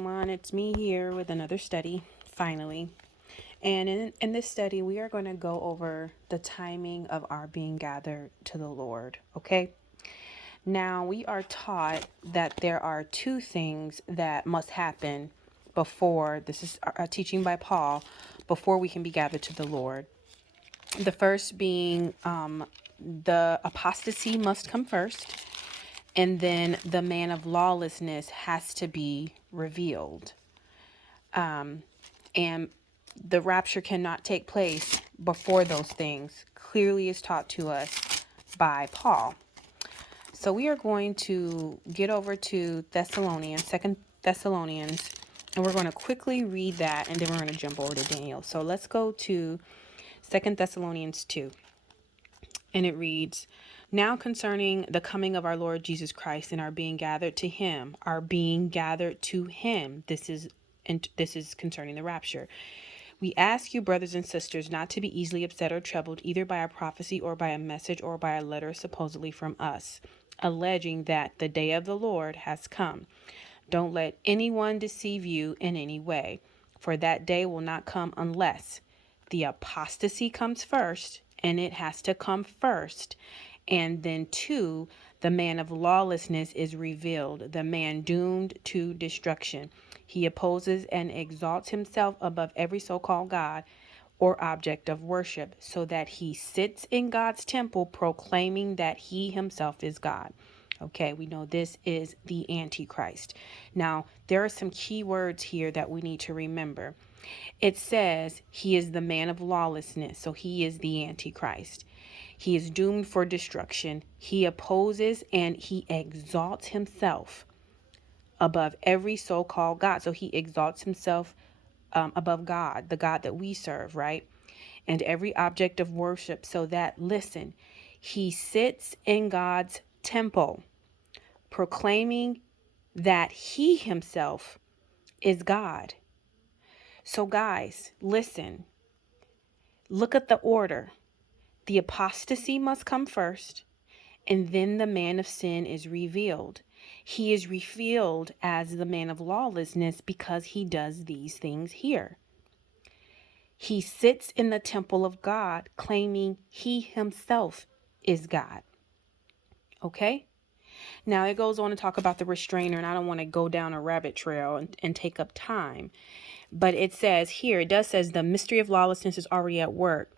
everyone. It's me here with another study, finally. And in this study, we are going to go over the timing of our being gathered to the Lord, okay? Now, we are taught that there are two things that must happen before, this is a teaching by Paul, before we can be gathered to the Lord. The first being the apostasy must come first. And then the man of lawlessness has to be revealed. And the rapture cannot take place before those things. Clearly is taught to us by Paul. So we are going to get over to Thessalonians, 2 Thessalonians, and we're going to quickly read that, and then we're going to jump over to Daniel. So let's go to 2 Thessalonians 2. And it reads, now concerning the coming of our Lord Jesus Christ and our being gathered to him, This is concerning the rapture. We ask you, brothers and sisters, not to be easily upset or troubled, either by a prophecy or by a message or by a letter supposedly from us, alleging that the day of the Lord has come. Don't let anyone deceive you in any way, for that day will not come unless the apostasy comes first, and it has to come first. And then 2, the man of lawlessness is revealed, the man doomed to destruction. He opposes and exalts himself above every so-called God or object of worship, so that he sits in God's temple proclaiming that he himself is God. Okay, we know this is the Antichrist. Now, there are some key words here that we need to remember. It says he is the man of lawlessness, so he is the Antichrist. He is doomed for destruction. He opposes and he exalts himself above every so-called God. So he exalts himself above God, the God that we serve, right? And every object of worship, so that, listen, he sits in God's temple, proclaiming that he himself is God. So guys, listen, look at the order. The apostasy must come first, and then the man of sin is revealed. He is revealed as the man of lawlessness because he does these things here. He sits in the temple of God, claiming he himself is God. Okay? Now it goes on to talk about the restrainer, and I don't want to go down a rabbit trail and take up time. But it says here, it does says the mystery of lawlessness is already at work.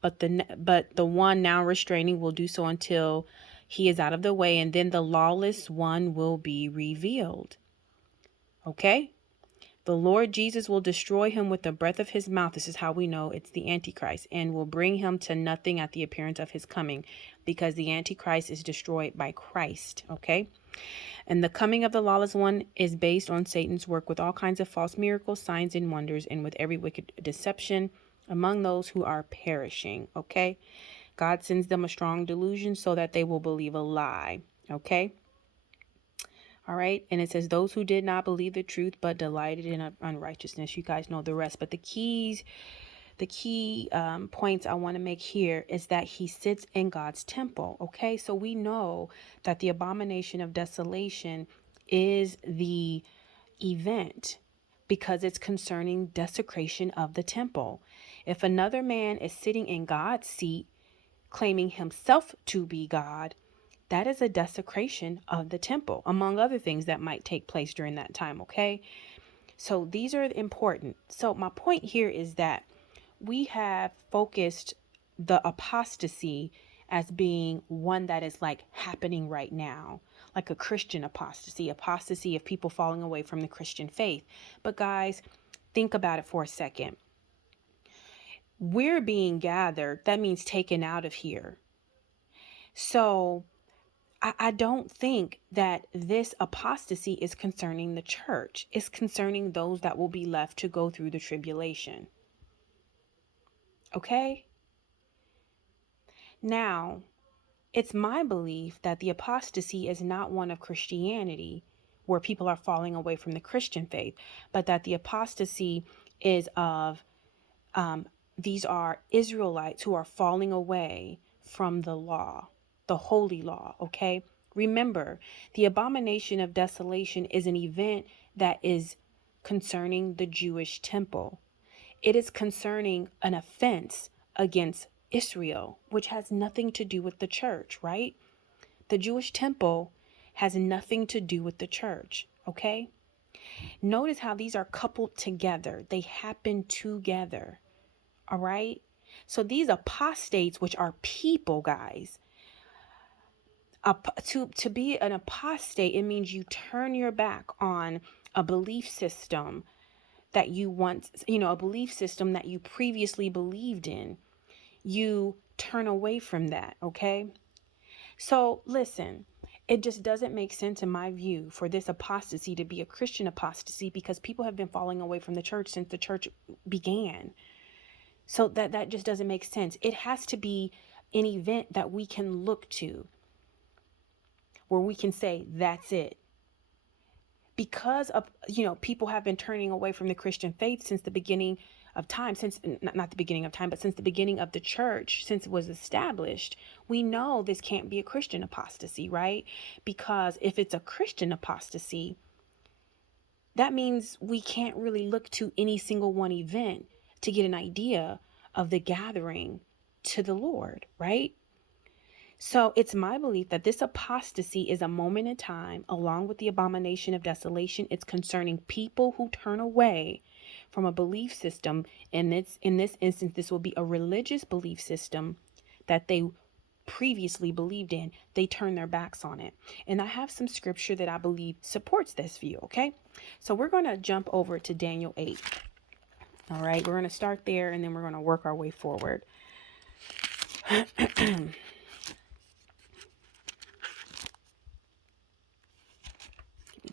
But the one now restraining will do so until he is out of the way, and then the lawless one will be revealed. Okay? The Lord Jesus will destroy him with the breath of his mouth. This is how we know it's the Antichrist, and will bring him to nothing at the appearance of his coming, because the Antichrist is destroyed by Christ. Okay? And the coming of the lawless one is based on Satan's work with all kinds of false miracles, signs, and wonders, and with every wicked deception among those who are perishing. Okay? God sends them a strong delusion so that they will believe a lie. Okay? All right? And it says, those who did not believe the truth but delighted in unrighteousness. You guys know the rest. But the key points I want to make here is that he sits in God's temple. Okay? So we know that the abomination of desolation is the event, because it's concerning desecration of the temple. If another man is sitting in God's seat, claiming himself to be God, that is a desecration of the temple, among other things that might take place during that time, okay? So these are important. So my point here is that we have focused the apostasy as being one that is like happening right now, like a Christian apostasy of people falling away from the Christian faith. But guys, think about it for a second. We're being gathered. That means taken out of here. So I don't think that this apostasy is concerning the church. It's concerning those that will be left to go through the tribulation. Okay? Now, it's my belief that the apostasy is not one of Christianity, where people are falling away from the Christian faith, but that the apostasy is of, these are Israelites who are falling away from the law, the holy law, okay? Remember, the abomination of desolation is an event that is concerning the Jewish temple. It is concerning an offense against Israel, which has nothing to do with the church, right? The Jewish temple has nothing to do with the church, okay? Notice how these are coupled together. They happen together, all right? So these apostates, which are people, guys, to be an apostate, it means you turn your back on a belief system that you once, a belief system that you previously believed in. You turn away from that, okay? So listen, it just doesn't make sense in my view for this apostasy to be a Christian apostasy, because people have been falling away from the church since the church began. So that just doesn't make sense. It has to be an event that we can look to, where we can say that's it. Because of, people have been turning away from the Christian faith since the beginning of time, since not the beginning of time, but since the beginning of the church, since it was established. We know this can't be a Christian apostasy, right? Because if it's a Christian apostasy, that means we can't really look to any single one event to get an idea of the gathering to the Lord, right? So it's my belief that this apostasy is a moment in time, along with the abomination of desolation. It's concerning people who turn away from a belief system. In this instance, this will be a religious belief system that they previously believed in. They turn their backs on it. And I have some scripture that I believe supports this view, okay? So we're going to jump over to Daniel 8. All right, we're going to start there, and then we're going to work our way forward.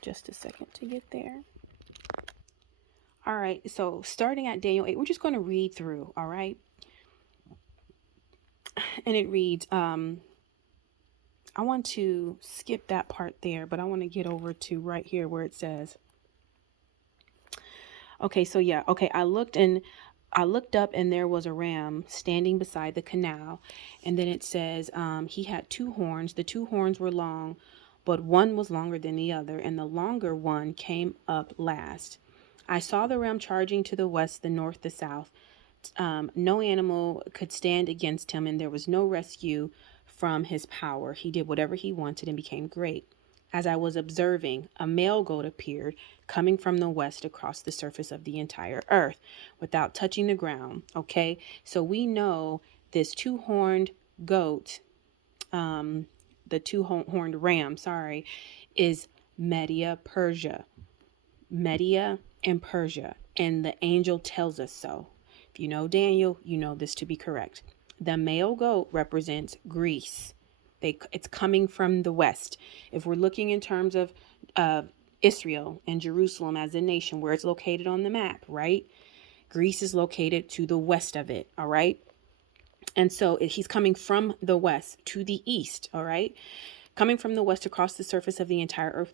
Just a second to get there. All right, so starting at Daniel 8, we're just going to read through, all right? And it reads, I want to skip that part there, but I want to get over to right here where it says, okay, so yeah, okay, I looked up and there was a ram standing beside the canal. And then it says, he had two horns. The two horns were long, but one was longer than the other, and the longer one came up last. I saw the ram charging to the west, the north, the south. No animal could stand against him, and there was no rescue from his power. He did whatever he wanted and became great. As I was observing, a male goat appeared, coming from the west across the surface of the entire earth without touching the ground. Okay, so we know this two-horned goat, the two-horned ram, is Media, Persia. Media and Persia. And the angel tells us so. If you know Daniel, you know this to be correct. The male goat represents Greece. It's coming from the west. If we're looking in terms of Israel and Jerusalem as a nation, where it's located on the map, right? Greece is located to the west of it, all right? And so he's coming from the west to the east, all right? Coming from the west across the surface of the entire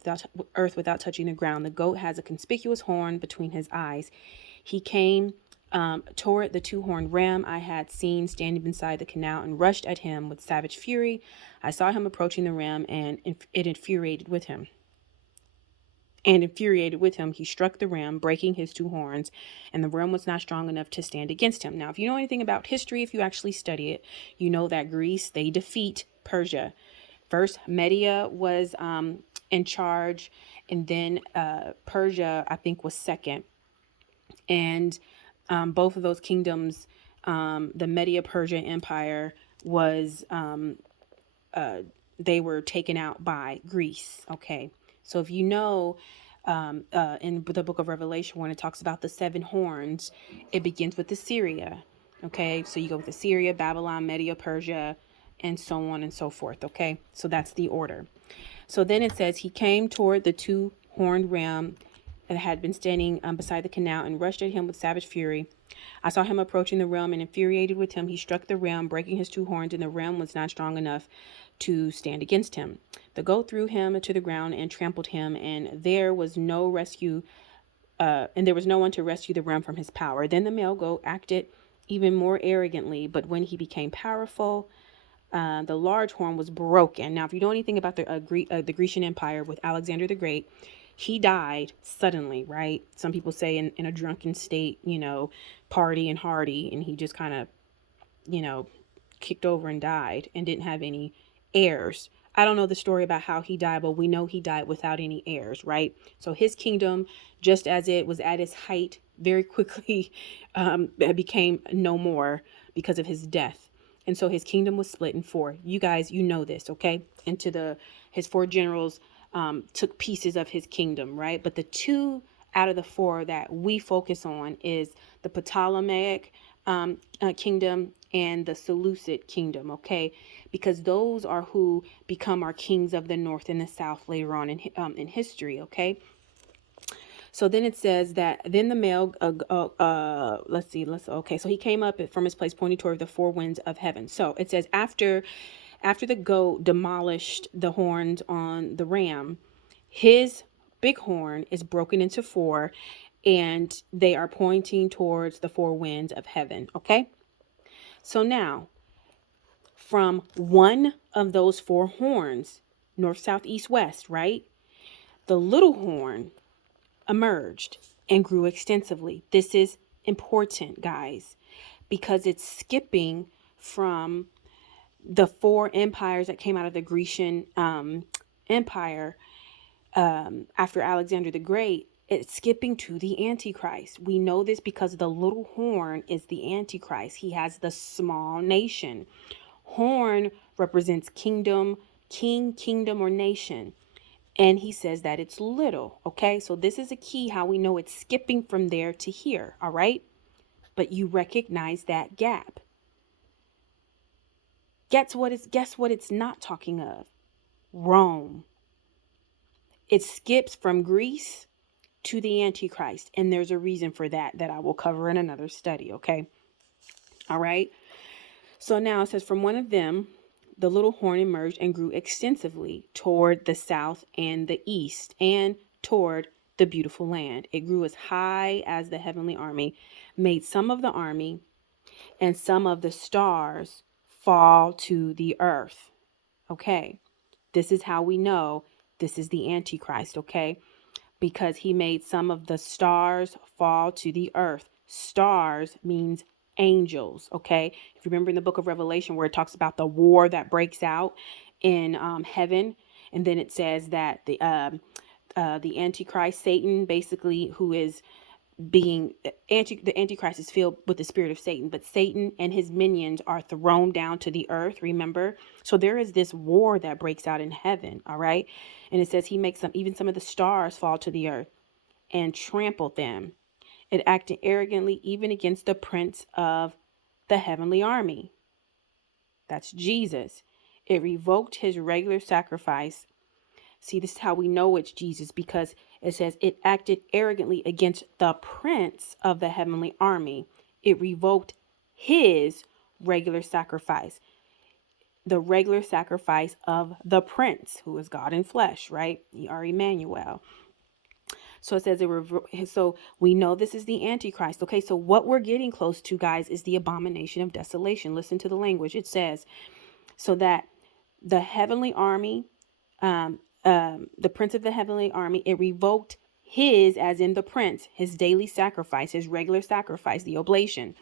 earth without touching the ground. The goat has a conspicuous horn between his eyes. He came toward the two-horned ram I had seen standing beside the canal and rushed at him with savage fury. I saw him approaching the ram, and it infuriated with him. He struck the ram, breaking his two horns, and the ram was not strong enough to stand against him. Now, if you know anything about history, if you actually study it, you know that Greece, they defeat Persia. First, Media was in charge, and then Persia, I think, was second. And both of those kingdoms, the Media-Persia Empire was, they were taken out by Greece. Okay, so if you know, in the book of Revelation, when it talks about the seven horns, it begins with Assyria. Okay, so you go with Assyria, Babylon, Media, Persia, and so on and so forth. Okay, so that's the order. So then it says, he came toward the two-horned ram that had been standing beside the canal and rushed at him with savage fury. I saw him approaching the ram, and infuriated with him, he struck the ram, breaking his two horns, and the ram was not strong enough to stand against him. The goat threw him to the ground and trampled him, and there was no one to rescue the ram from his power. Then the male goat acted even more arrogantly, but when he became powerful, the large horn was broken. Now, if you know anything about the Grecian Empire with Alexander the Great, He died suddenly, right? Some people say in a drunken state, party and hardy, and he just kind of, you know, kicked over and died and didn't have any heirs. I don't know the story about how he died, but we know he died without any heirs, right? So his kingdom, just as it was at its height, very quickly became no more because of his death. And so his kingdom was split in four. You guys, you know this, okay? His four generals took pieces of his kingdom, right? But the two out of the four that we focus on is the Ptolemaic kingdom and the Seleucid kingdom, okay? Because those are who become our kings of the north and the south later on in history, okay? So then it says that then the male, okay. So he came up from his place pointing toward the four winds of heaven. So it says after the goat demolished the horns on the ram, his big horn is broken into four, and they are pointing towards the four winds of heaven. Okay. So now, from one of those four horns, north, south, east, west, right? The little horn emerged and grew extensively. This is important, guys, because it's skipping from the four empires that came out of the Grecian Empire after Alexander the Great. It's skipping to the Antichrist. We know this because the little horn is the Antichrist. He has the small nation. Horn represents kingdom, king, kingdom, or nation. And he says that it's little. Okay, so this is a key how we know it's skipping from there to here. All right, but you recognize that gap. Guess what it's not talking of? Rome. It skips from Greece to the Antichrist, and there's a reason for that I will cover in another study. Okay, all right. So now it says, from one of them, the little horn emerged and grew extensively toward the south and the east and toward the beautiful land. It grew as high as the heavenly army, made some of the army and some of the stars fall to the earth. Okay, this is how we know this is the Antichrist, okay? Because he made some of the stars fall to the earth. Stars means angels, okay? If you remember in the book of Revelation where it talks about the war that breaks out in heaven, and then it says that the Antichrist, Satan, basically, who is being the Antichrist is filled with the spirit of Satan, but Satan and his minions are thrown down to the earth, remember? So there is this war that breaks out in heaven, all right? And it says he makes some of the stars fall to the earth and trampled them. It acted arrogantly even against the prince of the heavenly army. That's Jesus. It revoked his regular sacrifice. See, this is how we know it's Jesus, because it says it acted arrogantly against the prince of the heavenly army. It revoked his regular sacrifice, the regular sacrifice of the prince, who is God in flesh, right? Or Emmanuel. So it says so we know this is the Antichrist. Okay, so what we're getting close to, guys, is the abomination of desolation. Listen to the language. It says, so that the heavenly army, the prince of the heavenly army, it revoked his, as in the prince, his daily sacrifice, his regular sacrifice, the oblation,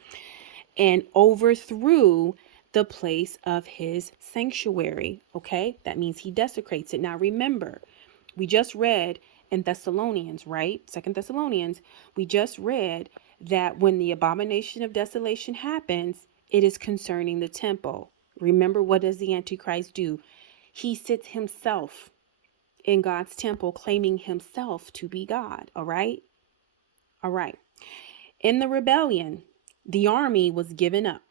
and overthrew the place of his sanctuary. Okay, that means he desecrates it. Now remember, we just read in Thessalonians, right? Second Thessalonians, we just read that when the abomination of desolation happens, it is concerning the temple. Remember, what does the Antichrist do? He sits himself in God's temple, claiming himself to be God. All right. All right. In the rebellion, the army was given up.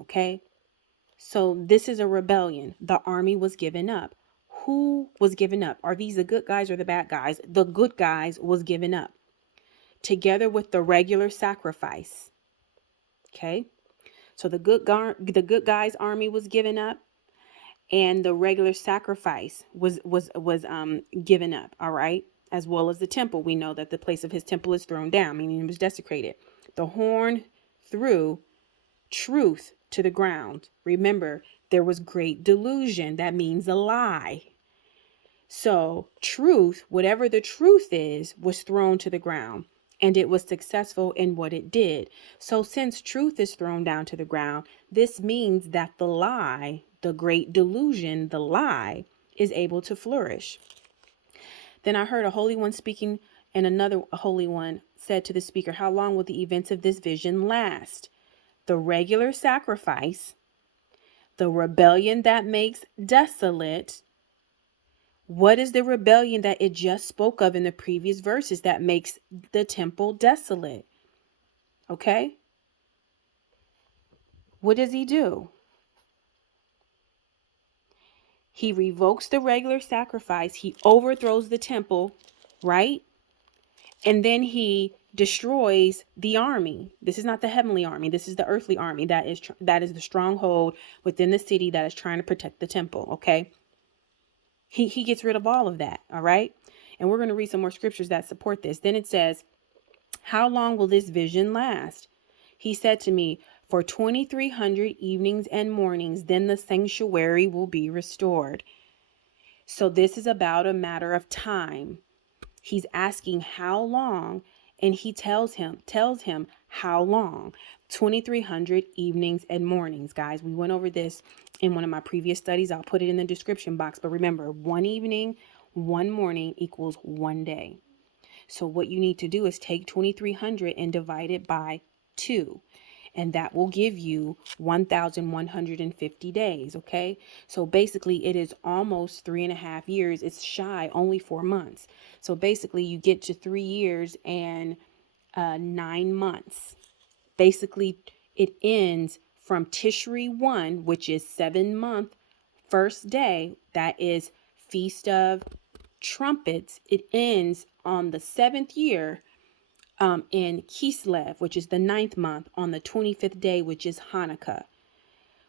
Okay. So this is a rebellion. The army was given up. Who was given up? Are these the good guys or the bad guys? The good guys was given up together with the regular sacrifice. Okay. So the good guys army was given up, and the regular sacrifice was given up. All right. As well as the temple. We know that the place of his temple is thrown down, meaning it was desecrated. The horn threw truth to the ground. Remember, there was great delusion. That means a lie. So truth, whatever the truth is, was thrown to the ground, and it was successful in what it did. So since truth is thrown down to the ground, this means that the lie, the great delusion, the lie, is able to flourish. Then I heard a holy one speaking, and another holy one said to the speaker, how long will the events of this vision last? The regular sacrifice, the rebellion that makes desolate. What is the rebellion that it just spoke of in the previous verses that makes the temple desolate? Okay? What does he do? He revokes the regular sacrifice. He overthrows the temple, right? And then he destroys the army. This is not the heavenly army. This is the earthly army that is the stronghold within the city that is trying to protect the temple, okay? He gets rid of all of that, all right? And we're going to read some more scriptures that support this. Then it says, how long will this vision last? He said to me, for 2,300 evenings and mornings, then the sanctuary will be restored. So this is about a matter of time. He's asking how long, and he tells him how long. 2,300 evenings and mornings, guys. We went over this in one of my previous studies. I'll put it in the description box. But remember, one evening, one morning equals one day. So what you need to do is take 2,300 and divide it by 2. And that will give you 1,150 days, okay? So basically, it is almost 3.5 years. It's shy, only 4 months. So basically, you get to 3 years and 9 months. Basically, it ends from Tishri 1, which is 7-month, first day. That is Feast of Trumpets. It ends on the 7th year in Kislev, which is the 9th month, on the 25th day, which is Hanukkah,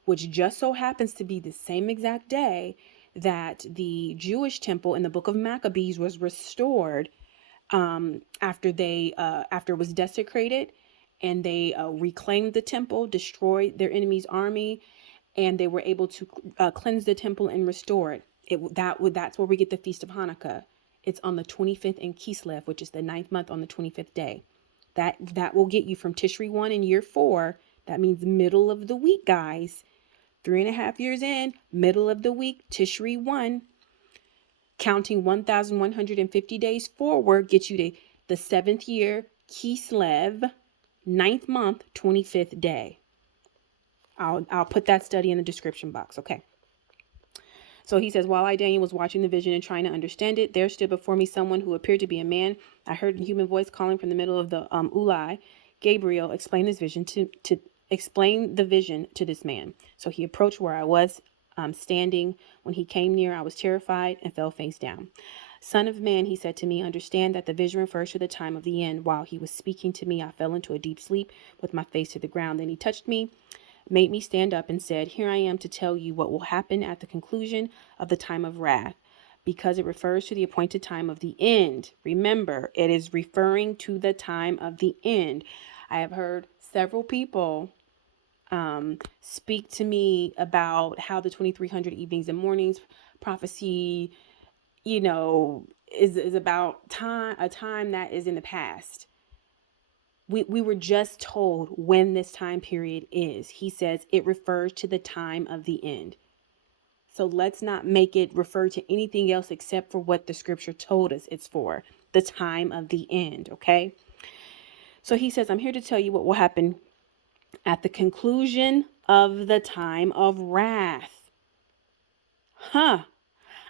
which just so happens to be the same exact day that the Jewish temple in the book of Maccabees was restored after it was desecrated, and they reclaimed the temple, destroyed their enemy's army, and they were able to cleanse the temple and restore it. That's where we get the Feast of Hanukkah. It's on the 25th in Kislev, which is the 9th month, on the 25th day. That will get you from Tishri 1 in year 4. That means middle of the week, guys. 3.5 years in, middle of the week, Tishri 1. Counting 1,150 days forward gets you to the 7th year, Kislev, 9th month, 25th day. I'll put that study in the description box, okay? So he says, while I, Daniel, was watching the vision and trying to understand it, there stood before me someone who appeared to be a man. I heard a human voice calling from the middle of the Ulai. Gabriel, explain this vision to explain the vision to this man. So he approached where I was standing. When he came near, I was terrified and fell face down. Son of man, he said to me, understand that the vision refers to the time of the end. While he was speaking to me, I fell into a deep sleep with my face to the ground. Then he touched me, made me stand up, and said, here I am to tell you what will happen at the conclusion of the time of wrath, because it refers to the appointed time of the end. Remember, it is referring to the time of the end. I have heard several people speak to me about how the 2,300 evenings and mornings prophecy, is about a time that is in the past. We were just told when this time period is. He says it refers to the time of the end. So let's not make it refer to anything else except for what the scripture told us it's for, the time of the end, okay? So he says, I'm here to tell you what will happen at the conclusion of the time of wrath. I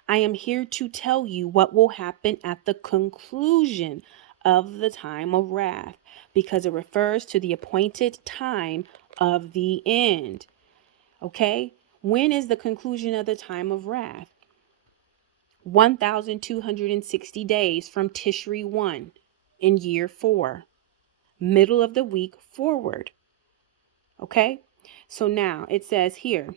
am here to tell you what will happen at the conclusion of the time of wrath, because it refers to the appointed time of the end. Okay? When is the conclusion of the time of wrath? 1,260 days from Tishri 1 in year 4. Middle of the week forward. Okay? So now it says here,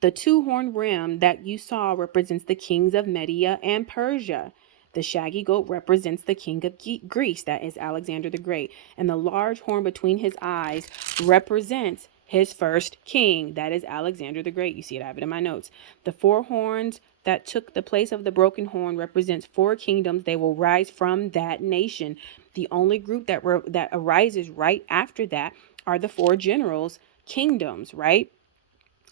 the two-horned ram that you saw represents the kings of Media and Persia. The shaggy goat represents the king of Greece, that is Alexander the Great. And the large horn between his eyes represents his first king, that is Alexander the Great. You see it, I have it in my notes. The 4 horns that took the place of the broken horn represents 4 kingdoms. They will rise from that nation. The only group that arises right after that are the 4 generals kingdoms, right?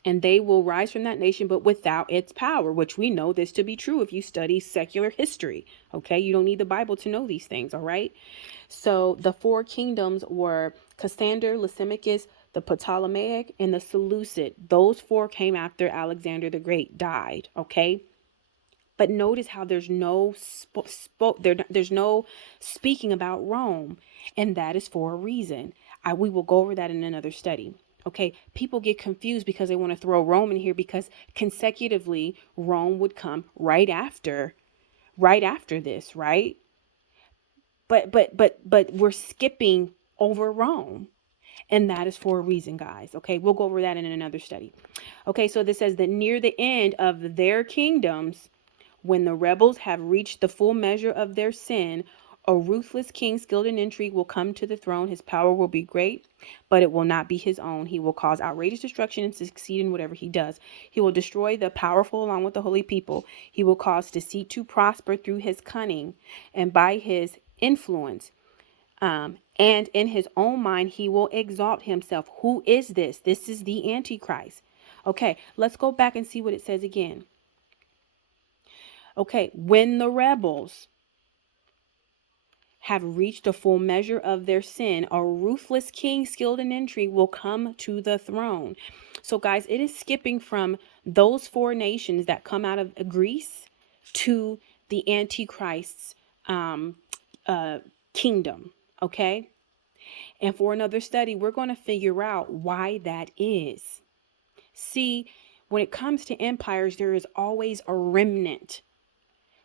And they will rise from that nation, but without its power, which we know this to be true if you study secular history. Okay, you don't need the Bible to know these things. All right. So the 4 kingdoms were Cassander, Lysimachus, the Ptolemaic, and the Seleucid. Those 4 came after Alexander the Great died. Okay. But notice how there's no there's no speaking about Rome, and that is for a reason. We will go over that in another study. Okay, people get confused because they want to throw Rome in here because consecutively Rome would come right after this, right? But we're skipping over Rome. And that is for a reason, guys. Okay, we'll go over that in another study. Okay, so this says that near the end of their kingdoms, when the rebels have reached the full measure of their sin, a ruthless king skilled in intrigue will come to the throne. His power will be great, but it will not be his own. He will cause outrageous destruction and succeed in whatever he does. He will destroy the powerful along with the holy people. He will cause deceit to prosper through his cunning and by his influence. And in his own mind, he will exalt himself. Who is this? This is the Antichrist. Okay, let's go back and see what it says again. Okay, when the rebels have reached a full measure of their sin, a ruthless king skilled in intrigue will come to the throne. So, guys, it is skipping from those 4 nations that come out of Greece to the Antichrist's kingdom. Okay. And for another study, we're going to figure out why that is. See, when it comes to empires, there is always a remnant,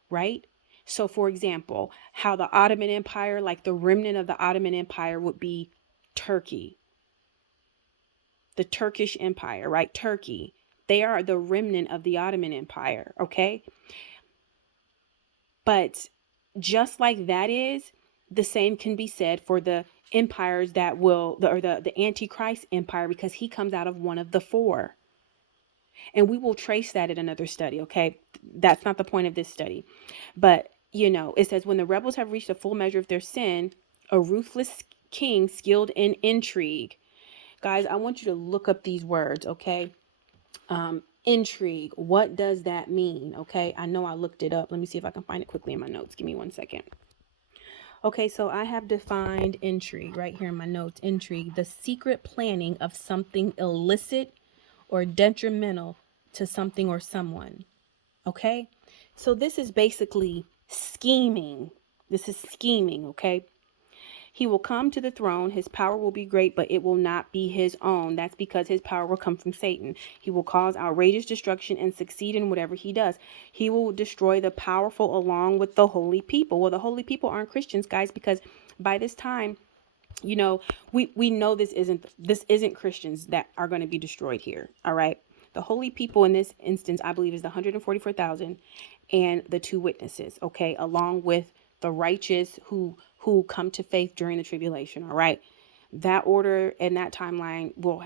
right? So, for example, how the Ottoman Empire, like the remnant of the Ottoman Empire would be Turkey, the Turkish Empire, right? Turkey. They are the remnant of the Ottoman Empire, okay? But just like that is, the same can be said for the empires that will, or the Antichrist empire, because he comes out of one of the 4. And we will trace that in another study, okay? That's not the point of this study. But, it says, when the rebels have reached a full measure of their sin, a ruthless king skilled in intrigue. Guys, I want you to look up these words, okay? Intrigue. What does that mean? Okay, I know I looked it up. Let me see if I can find it quickly in my notes. Give me 1 second. Okay, so I have defined intrigue right here in my notes. Intrigue, the secret planning of something illicit or detrimental to something or someone. Okay, so this is basically scheming. This is scheming, okay? He will come to the throne. His power will be great, but it will not be his own. That's because his power will come from Satan. He will cause outrageous destruction and succeed in whatever he does. He will destroy the powerful along with the holy people. Well, the holy people aren't Christians, guys, because by this time, we know this isn't Christians that are going to be destroyed here. All right. The holy people in this instance, I believe, is the 144,000 and the 2 witnesses. Okay. Along with the righteous who come to faith during the tribulation. All right. That order and that timeline you'll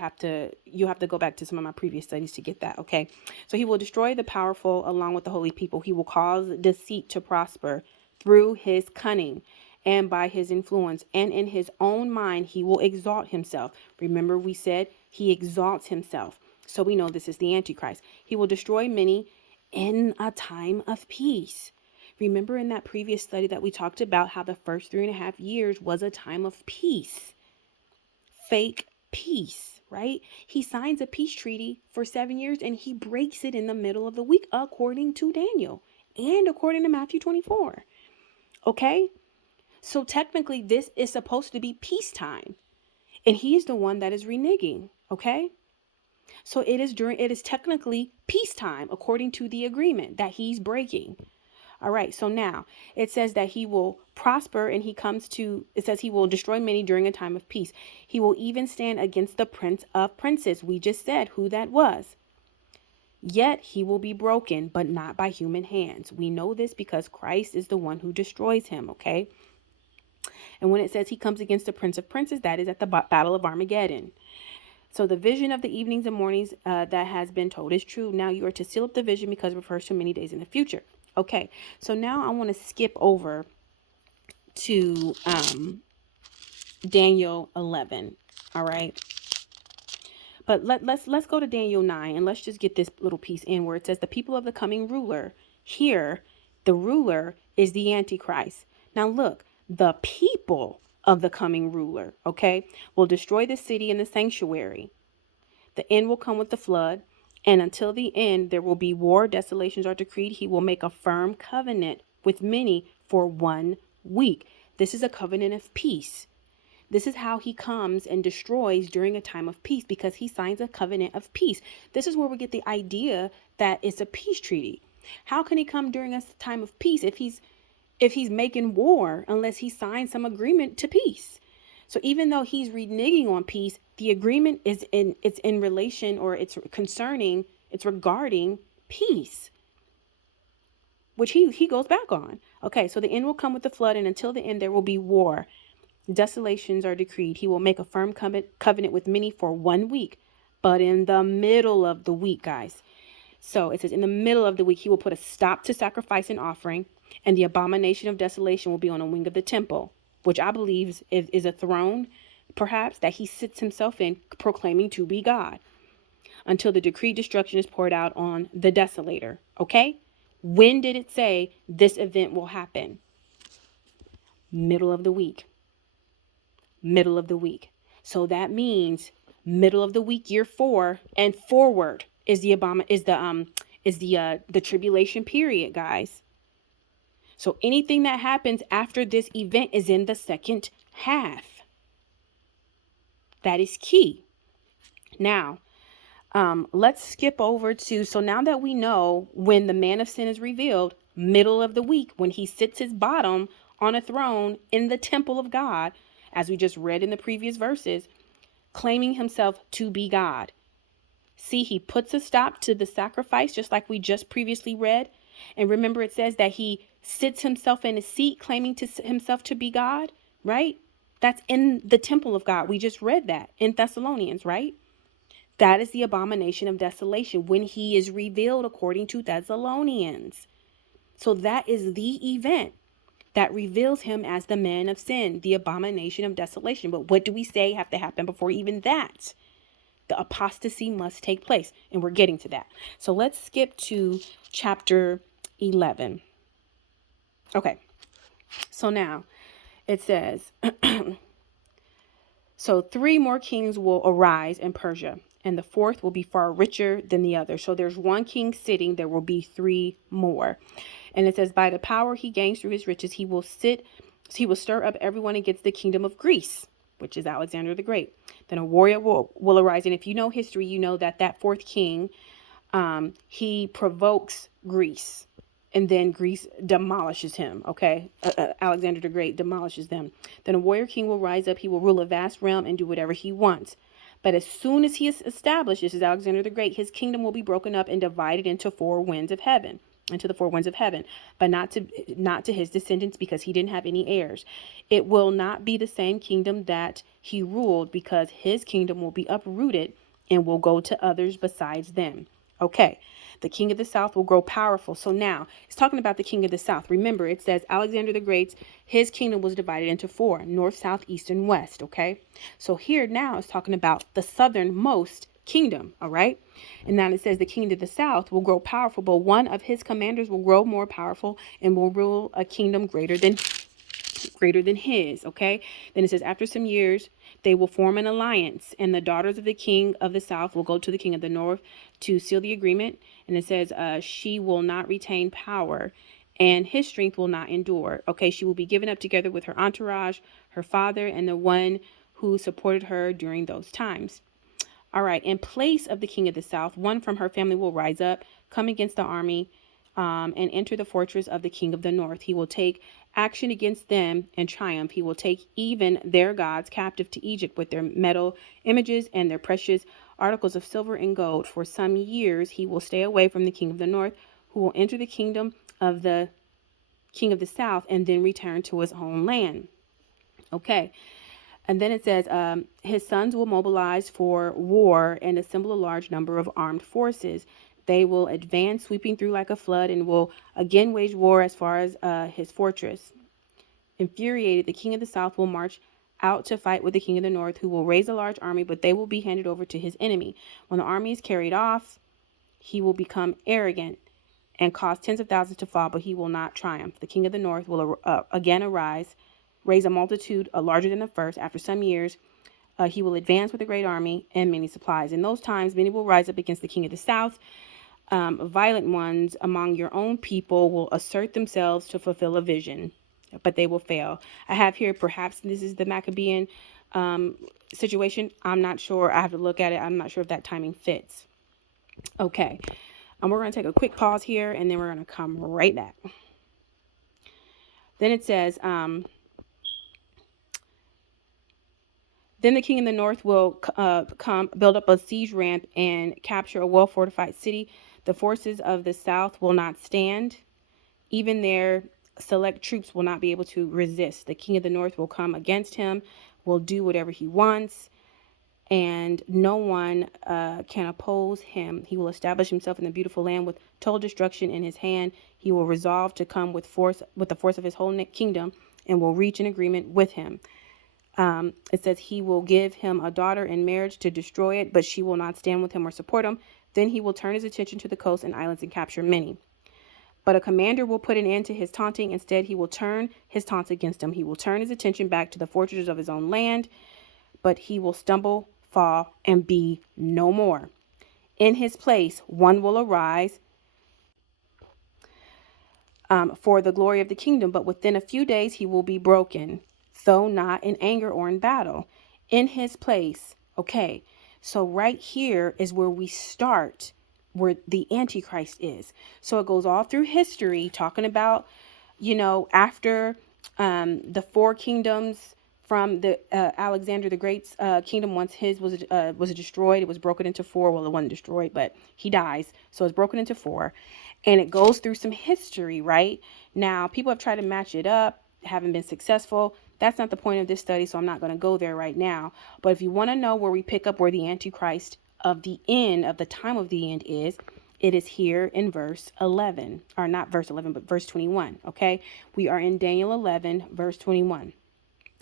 have to go back to some of my previous studies to get that. Okay. So he will destroy the powerful along with the holy people. He will cause deceit to prosper through his cunning and by his influence, and in his own mind, he will exalt himself. Remember, we said he exalts himself. So we know this is the Antichrist. He will destroy many in a time of peace. Remember in that previous study that we talked about how the first 3.5 years was a time of peace. Fake peace, right? He signs a peace treaty for 7 years and he breaks it in the middle of the week according to Daniel and according to Matthew 24. Okay? So technically this is supposed to be peacetime. And he's the one that is reneging, okay? So it is technically peacetime according to the agreement that he's breaking. All right, so now it says that he will prosper and it says he will destroy many during a time of peace. He will even stand against the prince of princes. We just said who that was. Yet he will be broken, but not by human hands. We know this because Christ is the one who destroys him, okay? And when it says he comes against the prince of princes, that is at the battle of Armageddon. So the vision of the evenings and mornings that has been told is true. Now you are to seal up the vision because it refers to many days in the future. Okay, so now I want to skip over to Daniel 11. All right. But let's go to Daniel 9 and let's just get this little piece in where it says the people of the coming ruler. Here, the ruler is the Antichrist. Now look, the people of the coming ruler, okay, will destroy the city and the sanctuary. The end will come with the flood, and until the end there will be war, desolations are decreed. He will make a firm covenant with many for 1 week. This is a covenant of peace. This is how he comes and destroys during a time of peace, because he signs a covenant of peace. This is where we get the idea that it's a peace treaty. How can he come during a time of peace if he's making war, unless he signs some agreement to peace? So even though he's reneging on peace, the agreement it's in relation, or it's regarding peace, which he goes back on. Okay, so the end will come with the flood, and until the end there will be war. Desolations are decreed. He will make a firm covenant with many for 1 week, but in the middle of the week, guys. So it says in the middle of the week, he will put a stop to sacrifice and offering, and the abomination of desolation will be on a wing of the temple, which I believe is a throne, perhaps, that he sits himself in, proclaiming to be God, until the decreed destruction is poured out on the desolator. Okay? When did it say this event will happen? Middle of the week. Middle of the week. So that means middle of the week, year 4 and forward is the tribulation period, guys. So anything that happens after this event is in the second half. That is key. Now, let's skip over to, so now that we know when the man of sin is revealed, middle of the week, when he sits his bottom on a throne in the temple of God, as we just read in the previous verses, claiming himself to be God. See, he puts a stop to the sacrifice, just like we just previously read. And remember, it says that he sits himself in a seat, claiming to himself to be God, right? That's in the temple of God. We just read that in Thessalonians, right? That is the abomination of desolation when he is revealed according to Thessalonians. So that is the event that reveals him as the man of sin, the abomination of desolation. But what do we say have to happen before even that? The apostasy must take place, and we're getting to that. So let's skip to chapter 11. Okay, so now it says, so 3 more kings will arise in Persia, and the 4th will be far richer than the other. So there's 1 king sitting, there will be 3 more. And it says, by the power he gains through his riches, he will stir up everyone against the kingdom of Greece, which is Alexander the Great. Then a warrior will arise. And if you know history, you know that 4th king, he provokes Greece. And then Greece demolishes him, okay? Alexander the Great demolishes them. Then a warrior king will rise up. He will rule a vast realm and do whatever he wants. But as soon as he is established, this is Alexander the Great, his kingdom will be broken up and divided into 4 winds of heaven. Into the 4 winds of heaven, but not to his descendants, because he didn't have any heirs. It will not be the same kingdom that he ruled, because his kingdom will be uprooted and will go to others besides them. Okay, the king of the south will grow powerful. So now it's talking about the king of the south. Remember, it says Alexander the Great's, his kingdom was divided into 4, north, south, east, and west. Okay, so here now it's talking about the southernmost kingdom. All right, and now it says the king of the south will grow powerful, but one of his commanders will grow more powerful and will rule a kingdom greater than his. Okay, then it says after some years they will form an alliance, and the daughters of the king of the south will go to the king of the north to seal the agreement. And it says she will not retain power, and his strength will not endure. Okay, she will be given up together with her entourage, her father, and the one who supported her during those times. All right, in place of the king of the south, one from her family will rise up, come against the army, and enter the fortress of the king of the north. He will take action against them and triumph. He will take even their gods captive to Egypt with their metal images and their precious articles of silver and gold. For some years, he will stay away from the king of the north, who will enter the kingdom of the king of the south and then return to his own land. Okay. And then it says, his sons will mobilize for war and assemble a large number of armed forces. They will advance, sweeping through like a flood, and will again wage war as far as his fortress. Infuriated, the king of the south will march out to fight with the king of the north, who will raise a large army, but they will be handed over to his enemy. When the army is carried off, he will become arrogant and cause tens of thousands to fall, but he will not triumph. The king of the north will again arise, raise a multitude larger than the first. After some years, he will advance with a great army and many supplies. In those times, many will rise up against the king of the south. Violent ones among your own people will assert themselves to fulfill a vision, but they will fail. I have here, perhaps this is the Maccabean situation. I'm not sure. I have to look at it. I'm not sure if that timing fits. Okay. We're going to take a quick pause here, and then we're going to come right back. Then it says, then the king in the north will come, build up a siege ramp, and capture a well-fortified city. The forces of the south will not stand. Even their select troops will not be able to resist. The king of the north will come against him, will do whatever he wants, and no one can oppose him. He will establish himself in the beautiful land with total destruction in his hand. He will resolve to come with the force of his whole kingdom, and will reach an agreement with him. It says he will give him a daughter in marriage to destroy it, but she will not stand with him or support him. Then he will turn his attention to the coast and islands and capture many. But a commander will put an end to his taunting. Instead, he will turn his taunts against him. He will turn his attention back to the fortresses of his own land, but he will stumble, fall, and be no more. In his place, one will arise for the glory of the kingdom, but within a few days he will be broken, though not in anger or in battle. In his place, okay, so right here is where we start, where the Antichrist is. So it goes all through history, talking about, after the four kingdoms from the Alexander the Great's kingdom, once his was destroyed, it was broken into four. Well, it wasn't destroyed, but he dies, so it's broken into four, and it goes through some history. Right now, people have tried to match it up, haven't been successful. That's not the point of this study, so I'm not going to go there right now. But if you want to know where we pick up where the Antichrist of the end, of the time of the end is, it is here in verse 11, or not verse 11, but verse 21. Okay, we are in Daniel 11, verse 21.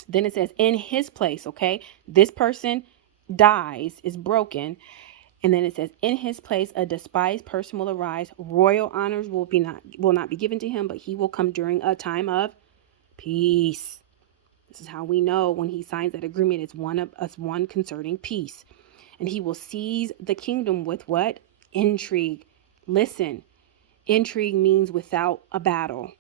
Then it says, in his place, okay, this person dies, is broken. And then it says, in his place, a despised person will arise. Royal honors will not be given to him, but he will come during a time of peace. This is how we know when he signs that agreement, it's one concerning peace. And he will seize the kingdom with what? Intrigue. Listen, intrigue means without a battle.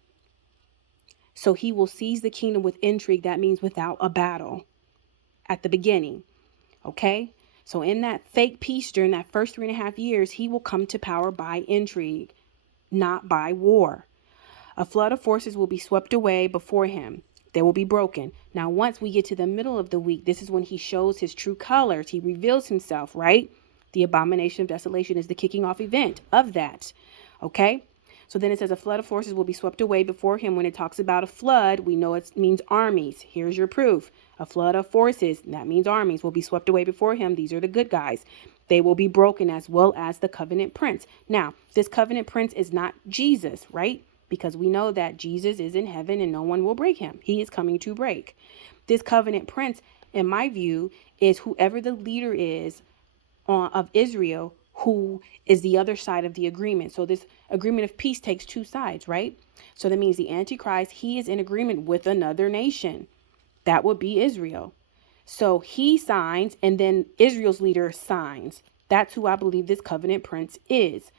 So he will seize the kingdom with intrigue. That means without a battle at the beginning. Okay? So in that fake peace during that first 3.5 years, he will come to power by intrigue, not by war. A flood of forces will be swept away before him. They will be broken. Now, once we get to the middle of the week, this is when he shows his true colors. He reveals himself, right? The abomination of desolation is the kicking off event of that. Okay? So then it says a flood of forces will be swept away before him. When it talks about a flood, we know it means armies. Here's your proof. A flood of forces, that means armies, will be swept away before him. These are the good guys. They will be broken, as well as the covenant prince. Now, this covenant prince is not Jesus, right? Because we know that Jesus is in heaven and no one will break him. He is coming to break. This covenant prince, in my view, is whoever the leader is of Israel, who is the other side of the agreement. So this agreement of peace takes two sides, right? So that means the Antichrist, he is in agreement with another nation. That would be Israel. So he signs, and then Israel's leader signs. That's who I believe this covenant prince is.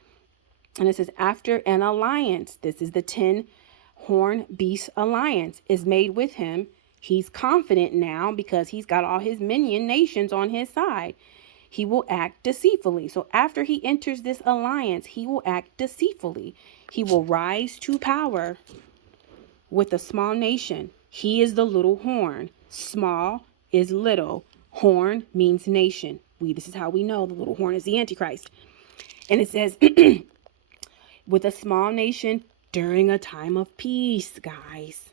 And it says, after an alliance, this is the 10-horn beast alliance, is made with him. He's confident now because he's got all his minion nations on his side. He will act deceitfully. So after he enters this alliance, he will act deceitfully. He will rise to power with a small nation. He is the little horn. Small is little. Horn means nation. This is how we know the little horn is the Antichrist. And it says, with a small nation during a time of peace, guys.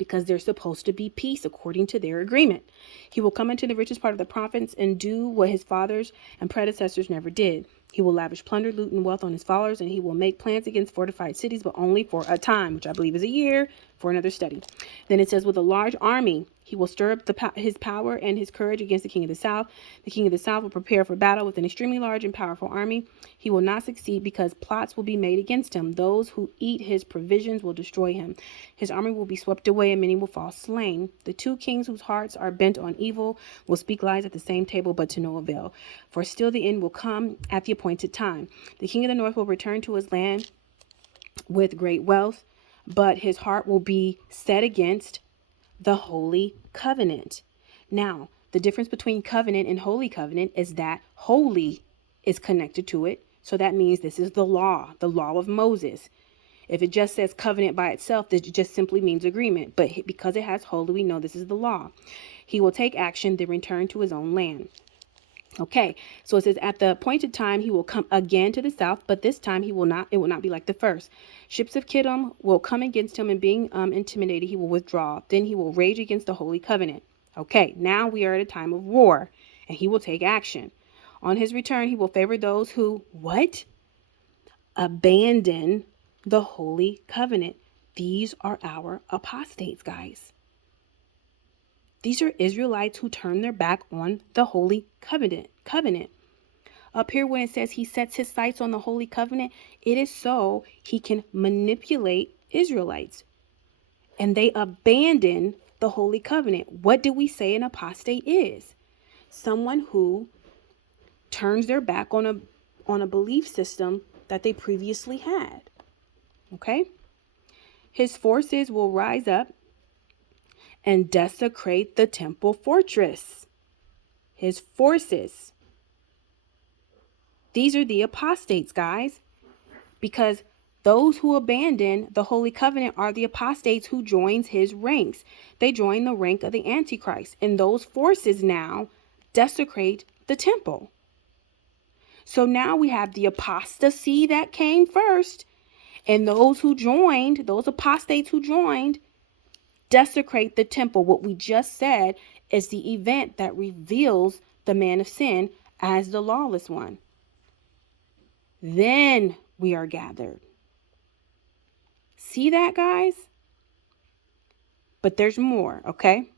because there's supposed to be peace according to their agreement. He will come into the richest part of the province and do what his fathers and predecessors never did. He will lavish plunder, loot, and wealth on his followers, and he will make plans against fortified cities, but only for a time, which I believe is a year, for another study. Then it says, with a large army, he will stir up his power and his courage against the king of the south. The king of the south will prepare for battle with an extremely large and powerful army. He will not succeed because plots will be made against him. Those who eat his provisions will destroy him. His army will be swept away and many will fall slain. The two kings whose hearts are bent on evil will speak lies at the same table, but to no avail. For still the end will come at the appointed time. The king of the north will return to his land with great wealth, but his heart will be set against the holy covenant. Now, the difference between covenant and holy covenant is that holy is connected to it. So that means this is the law of Moses. If it just says covenant by itself, this just simply means agreement. But because it has holy, we know this is the law. He will take action, then return to his own land. Okay, so it says at the appointed time he will come again to the south, but this time it will not be like the first. Ships of Kittim will come against him, and being intimidated, he will withdraw. Then he will rage against the holy covenant. Okay, now we are at a time of war, and he will take action. On his return, he will favor those who, what? Abandon the holy covenant. These are our apostates, guys. These are Israelites who turn their back on the holy covenant. Up here when it says he sets his sights on the holy covenant, it is so he can manipulate Israelites. And they abandon the holy covenant. What do we say an apostate is? Someone who turns their back on a belief system that they previously had. Okay? His forces will rise up and desecrate the temple fortress. His forces. These are the apostates, guys, because those who abandon the holy covenant are the apostates who joins his ranks. They join the rank of the Antichrist, and those forces now desecrate the temple. So now we have the apostasy that came first, and those apostates who joined, desecrate the temple. What we just said is the event that reveals the man of sin as the lawless one. Then we are gathered. See that, guys? But there's more, okay?